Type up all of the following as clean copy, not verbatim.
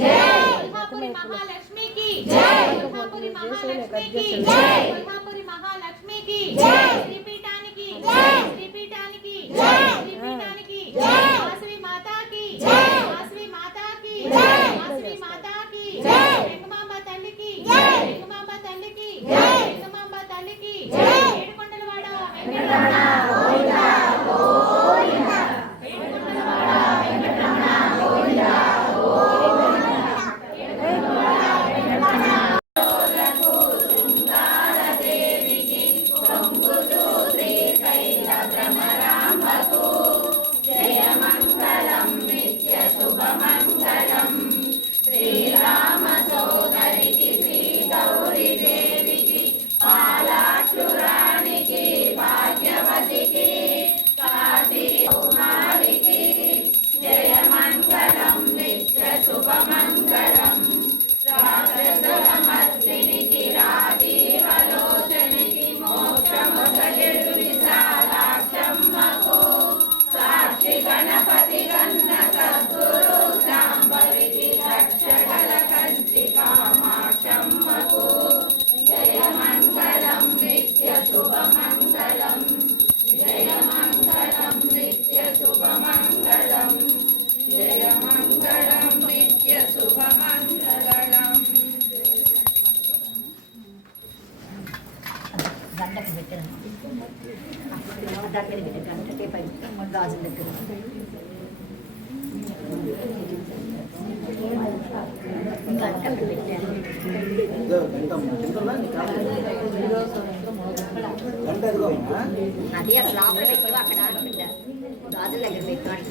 कोल्हापुरी महालक्ष्मी की कोल्हापुरी महालक्ष्मी की कोल्हापुरी महालक्ष्मी की श्रीपीठानिकी श्रीपीठानिकी श्रीपीठानिकी वासवी माता की वासवी माता की वासवी माता की వెంగమాంబ తల్లికి వెంగమాంబ తల్లికి వెంగమాంబ తల్లికి ఏడుకొండలవాడ వెంకటరమణ గోవిందా గోవిందా ఏడుకొండలవాడ వెంకటరమణ గోవిందా गणपति गन्न सद्गुरु सांबविकी रक्षगल कंचि कामाक्षम्मकु जय मंगलम नित्य शुभ मंगलम जय मंगलम नित्य शुभ मंगलम जय मंगलम नित्य शुभ मंगलम దండకి పెట్టాను దాని మీద గంటకే పై గాజుల దగ్గర గంట పెట్టాను అది అసలు లోపల పెట్టావు అక్కడ పెట్టారు గాజుల దగ్గర పెట్టాడు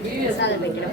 ప్రసాదం పెట్టడం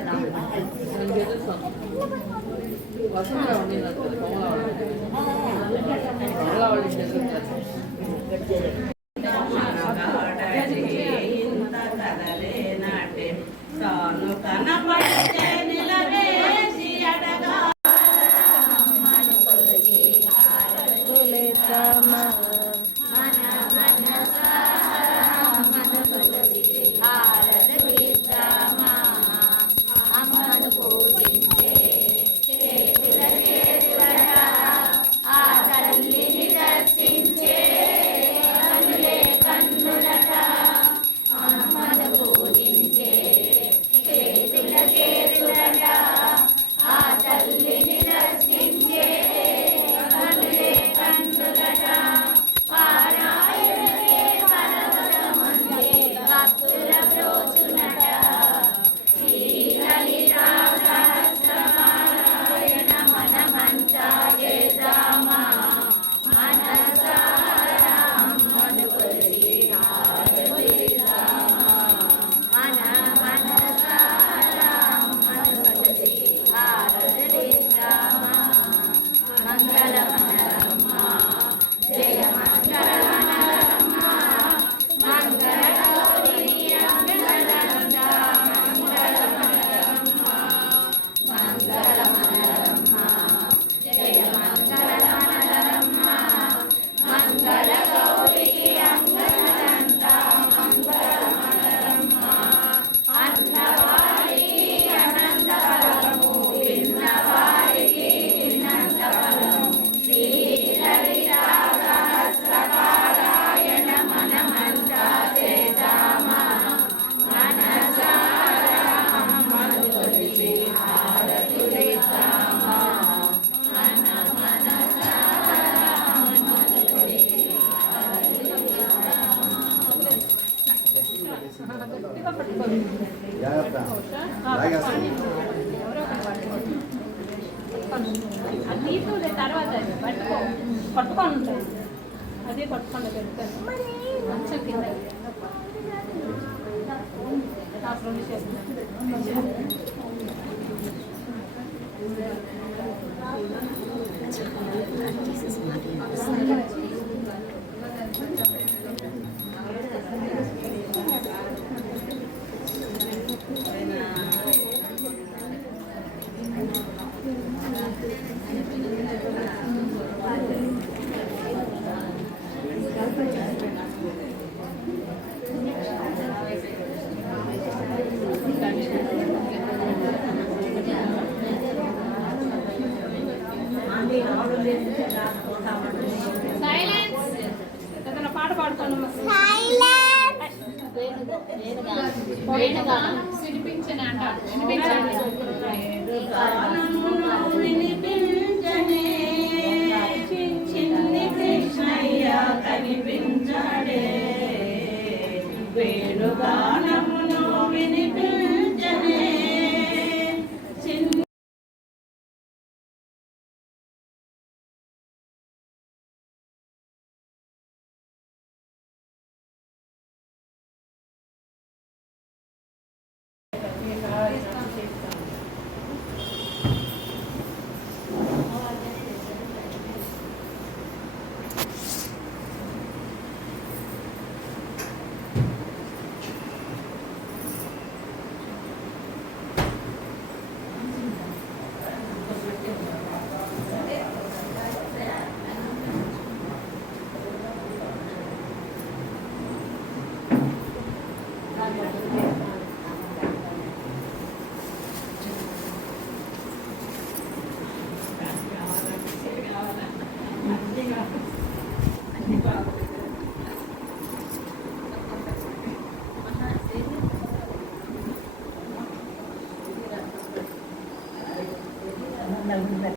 నీతులే తర్వాత పట్టుకొని ఉంటాయి అదే పట్టుకుండా పెడతాను మంచం కింద సైలెన్స్. ఏదైనా పాట పాడుకోండి. వినిపించని అంటారు. వినిపించండి. చిన్ని కృష్ణయ్య కనిపించడే వేణుగానమును వినిపించనే చిన్ని Nalgunda